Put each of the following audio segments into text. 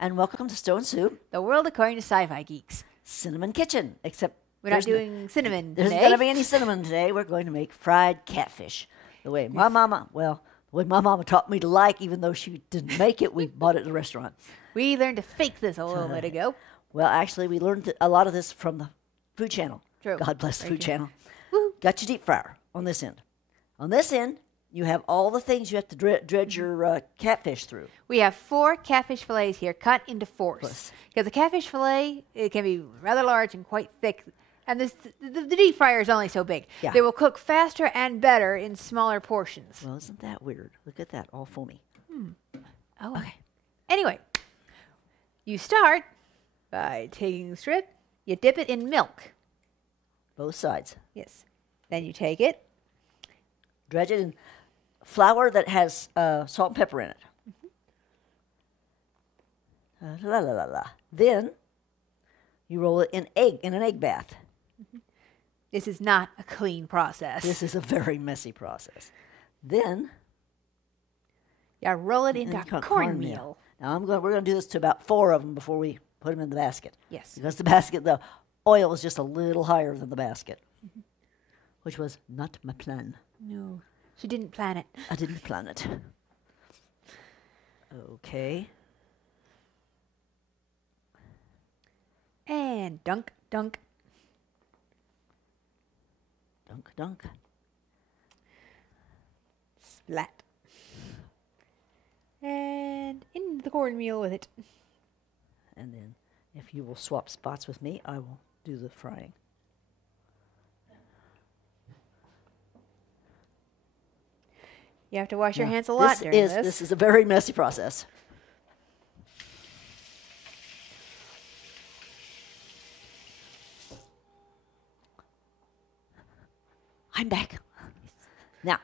and welcome to Stone Soup, The world according to Sci-Fi Geeks. Cinnamon Kitchen. Except We're not doing cinnamon There's today. not going to be any cinnamon today. We're going to make fried catfish. The way my mama taught me to like, even though she didn't make it, we bought it at the restaurant. We learned to fake this a little bit ago. Well, actually, we learned a lot of this from the Food Channel. True. God bless the Very Food true. Channel. Woo. Got your deep fryer on this end. On this end, you have all the things you have to dredge your catfish through. We have 4 catfish fillets here cut into fours. Plus. Because the catfish fillet, it can be rather large and quite thick. And the deep fryer is only so big. Yeah. They will cook faster and better in smaller portions. Well, isn't that weird? Look at that, all foamy. Oh, okay. Anyway, you start by taking the strip, you dip it in milk. Both sides. Yes. Then you take it. Dredge it in flour that has salt and pepper in it. La la la la. Then you roll it in an egg bath. This is not a clean process. This is a very messy process. Then You roll it into cornmeal. cornmeal. Now we're going to do this to about 4 of them before we put them in the basket. Yes. Because the oil is just a little higher than the basket, which was not my plan. No, she didn't plan it. I didn't plan it. Okay. And dunk, dunk. Dunk, dunk. Splat. And into the cornmeal with it. And then if you will swap spots with me, I will do the frying. You have to wash your Now, hands a lot during this. This is a very messy process. I'm back. Now,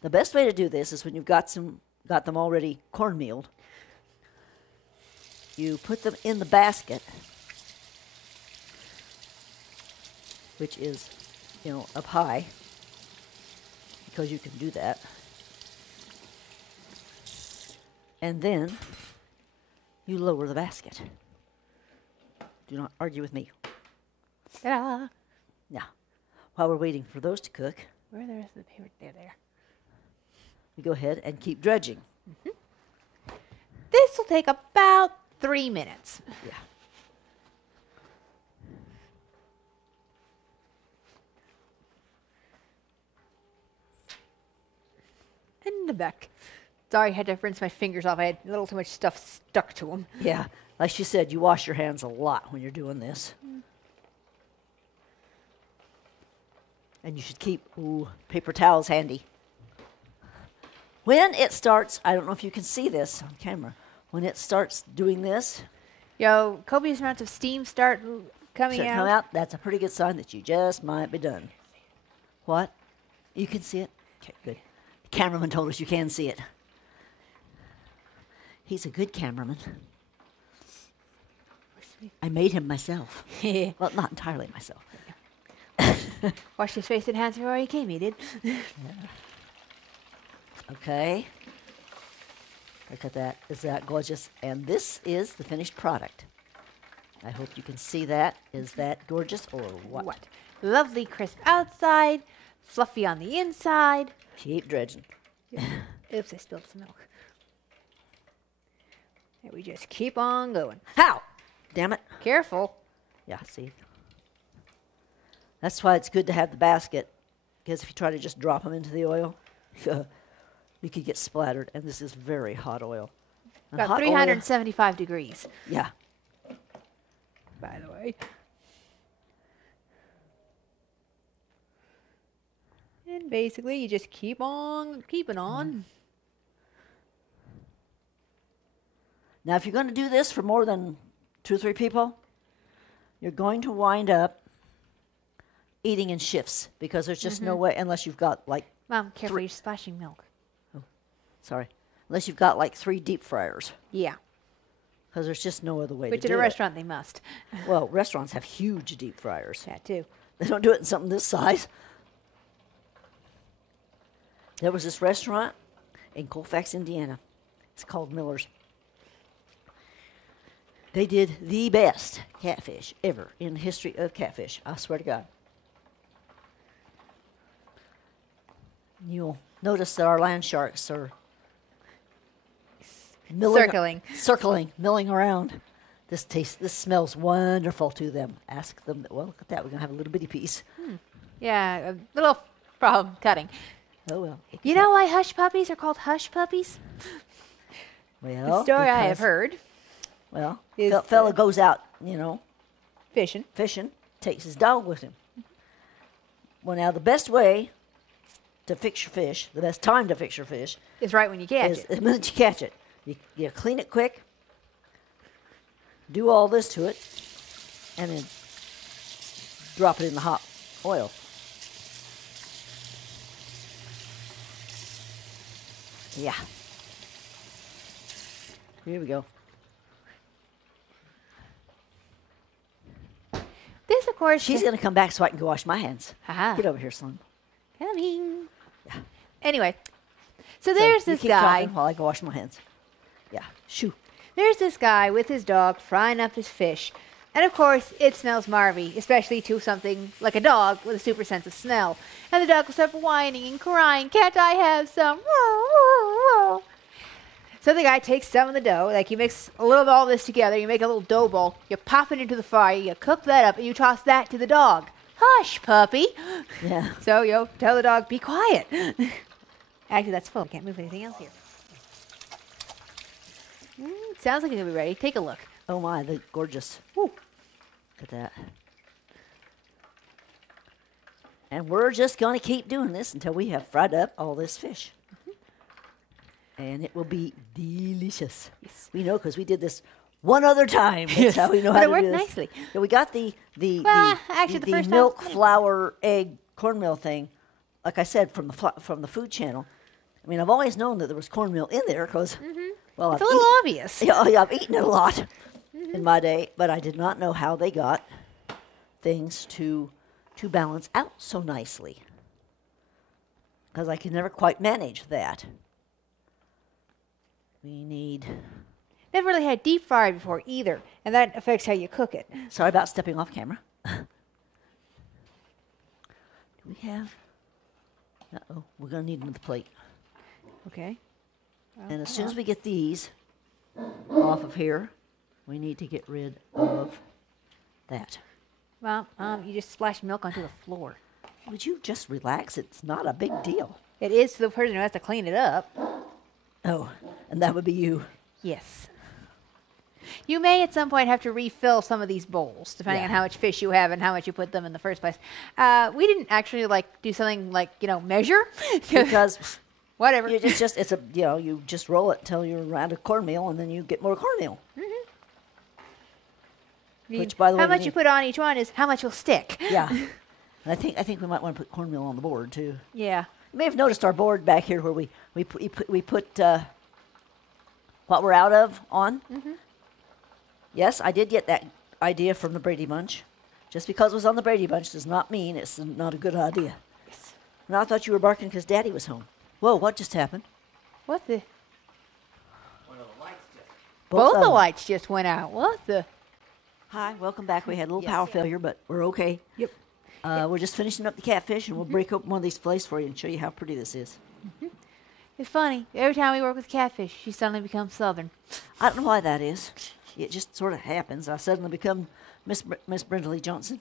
the best way to do this is when you've got them already cornmealed. You put them in the basket, which is, up high, because you can do that. And then you lower the basket. Do not argue with me. Ta-da. Now, while we're waiting for those to cook, Where are the rest of the paper? There. we go ahead and keep dredging. This will take about 3 minutes. Yeah. And the back. Sorry, I had to rinse my fingers off. I had a little too much stuff stuck to them. Yeah. Like she said, you wash your hands a lot when you're doing this. And you should keep paper towels handy. When it starts, I don't know if you can see this on camera, when it starts doing this, Copious amounts of steam start coming out. that's a pretty good sign that you just might be done. What? You can see it? Okay, good. The cameraman told us you can see it. He's a good cameraman. I made him myself. Well, not entirely myself. Washed his face and hands before he came, he did. Okay. Look at that. Is that gorgeous? And this is the finished product. I hope you can see that. Is that gorgeous or what? Lovely crisp outside, fluffy on the inside. Keep dredging. Oops, I spilled some milk. And we just keep on going. How? Damn it. Careful. Yeah, see? That's why it's good to have the basket, because if you try to just drop them into the oil, you could get splattered. And this is very hot oil. And About hot oil- 375 degrees, Yeah. by the way. And basically, you just keep on keeping on. Now, if you're going to do this for more than 2 or 3 people, you're going to wind up eating in shifts, because there's just no way, unless you've got Mom, careful, you're splashing milk. unless you've got 3 deep fryers, Yeah, because there's just no other way which to at do a it. restaurant they must. Well, restaurants have huge deep fryers. That too. They don't do it in something this size. There was this restaurant in Colfax, Indiana. It's called Miller's. They did the best catfish ever in the history of catfish. I swear to God. You'll notice that our land sharks are milling around. This smells wonderful to them. Ask them. Well, look at that. We're gonna have a little bitty piece. Yeah, a little problem cutting. Oh well. You know why hush puppies are called hush puppies? Well, the story I have heard. Well, is fella goes out, fishing, takes his dog with him. Well, now the best way to fix your fish, the best time to fix your fish, is right when you catch is it. the minute you catch it. You clean it quick, do all this to it, and then drop it in the hot oil. Yeah. Here we go. This, of course, She's going to come back so I can go wash my hands. Aha. Get over here, Slim. Coming. Yeah. Anyway, so there's you this keep guy. talking while I go wash my hands. Yeah. Shoo. There's this guy with his dog frying up his fish. And of course, it smells marvy, especially to something like a dog with a super sense of smell. And the dog will start whining and crying, "Can't I have some?" So the guy takes some of the dough, like you mix a little of all this together, you make a little dough ball, you pop it into the fire, you cook that up, and you toss that to the dog. Hush, puppy. Yeah. So, tell the dog, be quiet. Actually, that's full. I can't move anything else here. Sounds like it's going to be ready. Take a look. Oh my, they're gorgeous. Woo. Look at that. And we're just going to keep doing this until we have fried up all this fish. And it will be delicious. Yes. We know because we did this one other time. That's how we know how to do this. It worked nicely. Yeah, we got the first milk, time- flour, egg, cornmeal thing, like I said, from the food channel. I mean, I've always known that there was cornmeal in there because, well, It's a little obvious. Yeah, I've eaten it a lot in my day, but I did not know how they got things to balance out so nicely because I could never quite manage that. We need... Never really had deep fried before either, and that affects how you cook it. Sorry about stepping off camera. Do we have... Uh-oh, we're going to need another plate. Okay. And as soon as we get these off of here, we need to get rid of that. Well, you just splash milk onto the floor. Would you just relax? It's not a big deal. It is to the person who has to clean it up. Oh, and that would be you. Yes. You may at some point have to refill some of these bowls, depending on how much fish you have and how much you put them in the first place. We didn't actually do something like, measure. Because whatever. you you just roll it until you're out of cornmeal, and then you get more cornmeal. Which, by the way, how much you put on each one is how much will stick. Yeah. And I think we might want to put cornmeal on the board too. Yeah. You may have noticed our board back here where we put what we're out of on. Yes, I did get that idea from the Brady Bunch. Just because it was on the Brady Bunch does not mean it's not a good idea. Yes. And I thought you were barking because Daddy was home. Whoa, what just happened? What the? One of the lights just... Both of the them. lights just went out. What the? Hi, welcome back. We had a little power failure, but we're okay. Yep. We're just finishing up the catfish, and we'll break open one of these fillets for you and show you how pretty this is. It's funny. Every time we work with catfish, she suddenly becomes southern. I don't know why that is. It just sort of happens. I suddenly become Miss Brenda Lee Johnson,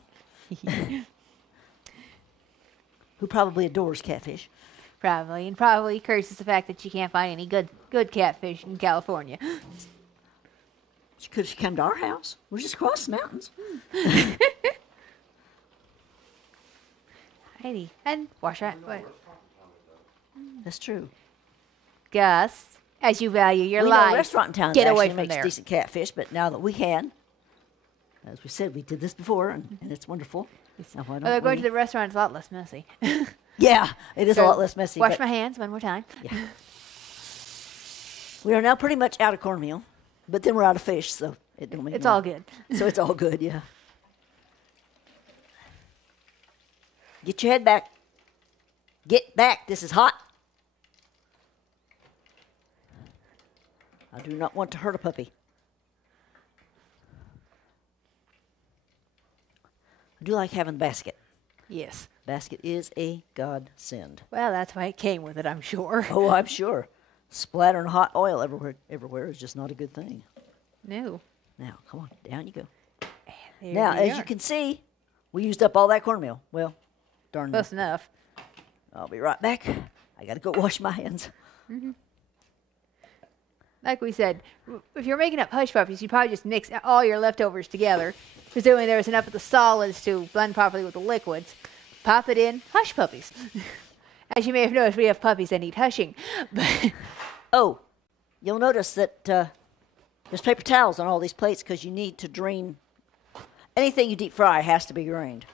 who probably adores catfish. Probably, and probably curses the fact that she can't find any good catfish in California. She could have come to our house. We're just across the mountains. Heidi, and wash that. That's true. Gus, as you value your We know life, a restaurant in town get that away actually from makes there. decent catfish, but now that we can, as we said, we did this before, and it's wonderful. Now, why Well, don't they're going we- to the restaurant. It's a lot less messy. Yeah, it is a So, lot less messy. Wash but my hands one more time. Yeah. We are now pretty much out of cornmeal, but then we're out of fish, so it don't make It's no- all good. So it's all good, yeah. Get your head back. Get back. This is hot. I do not want to hurt a puppy. I do like having the basket. Yes. Basket is a godsend. Well, that's why it came with it, I'm sure. Oh, I'm sure. Splattering hot oil everywhere is just not a good thing. No. Now, come on, down you go. There Now, we as are. you can see, we used up all that cornmeal. Well, darn Close enough. I'll be right back. I got to go wash my hands. Like we said, if you're making up hush puppies, you probably just mix all your leftovers together, presuming there was enough of the solids to blend properly with the liquids. Pop it in, hush puppies. As you may have noticed, we have puppies that need hushing. Oh, you'll notice that there's paper towels on all these plates because you need to drain. Anything you deep fry has to be drained.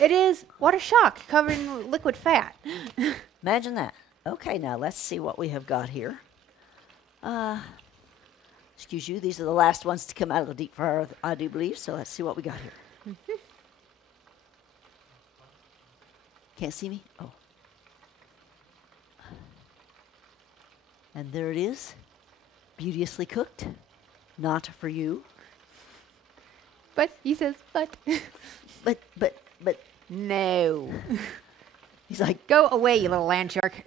It is, what a shock, covered in liquid fat. Imagine that. Okay, now let's see what we have got here. Excuse you, these are the last ones to come out of the deep fryer, I do believe, so let's see what we got here. Can't see me? Oh. And there it is, beauteously cooked. Not for you. But, he says, but. But, No. he's like, Go away, you little land shark.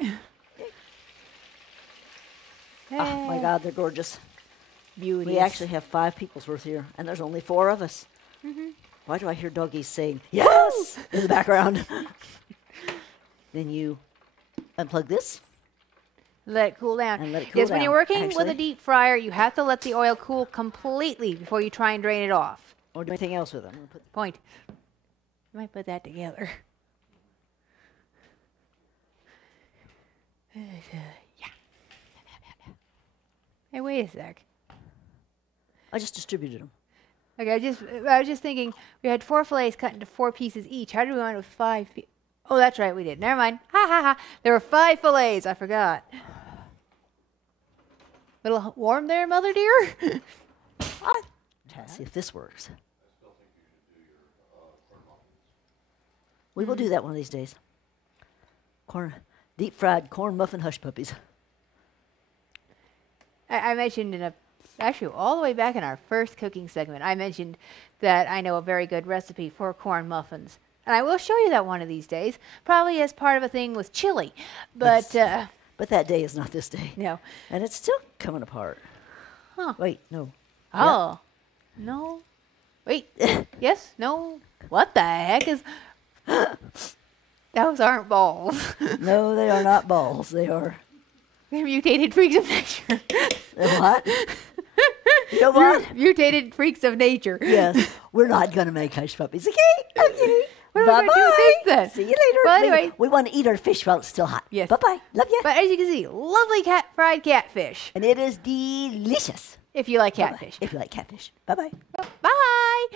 oh my God, they're gorgeous. Beauty. We actually have 5 people's worth here, and there's only 4 of us. Why do I hear doggies saying, yes, in the background? Then you unplug this. Let it cool down. And let it cool yes, when you're down, working with a actually. deep fryer, you have to let the oil cool completely before you try and drain it off. Or do anything else with them. Point. You might put that together. Yeah. Hey, wait a sec. I just distributed them. Okay, I was just thinking, we had 4 fillets cut into 4 pieces each. How did we wind up with 5? Oh, that's right, we did. Never mind. Ha ha ha. There were 5 fillets. I forgot. Little warm there, mother dear? Let's see if this works. We will do that one of these days. Deep fried corn muffin hush puppies. I mentioned actually all the way back in our first cooking segment, I mentioned that I know a very good recipe for corn muffins. And I will show you that one of these days, probably as part of a thing with chili. But, But that day is not this day. no. And it's still coming apart. Huh. Wait, no. Oh. No. Wait. Yes? No. What the heck is... Those aren't balls. No, they are not balls. They are... They're mutated freaks of nature. They're what? You know what? Mutated freaks of nature. Yes. We're not going to make hush puppies. Okay? Okay. What am I gonna do with this then? See you later. Well, anyway. We want to eat our fish while it's still hot. Yes. Bye-bye. Love you. But as you can see, lovely fried catfish. And it is delicious. If you like Bye-bye. catfish. If you like catfish. Bye-bye. Bye.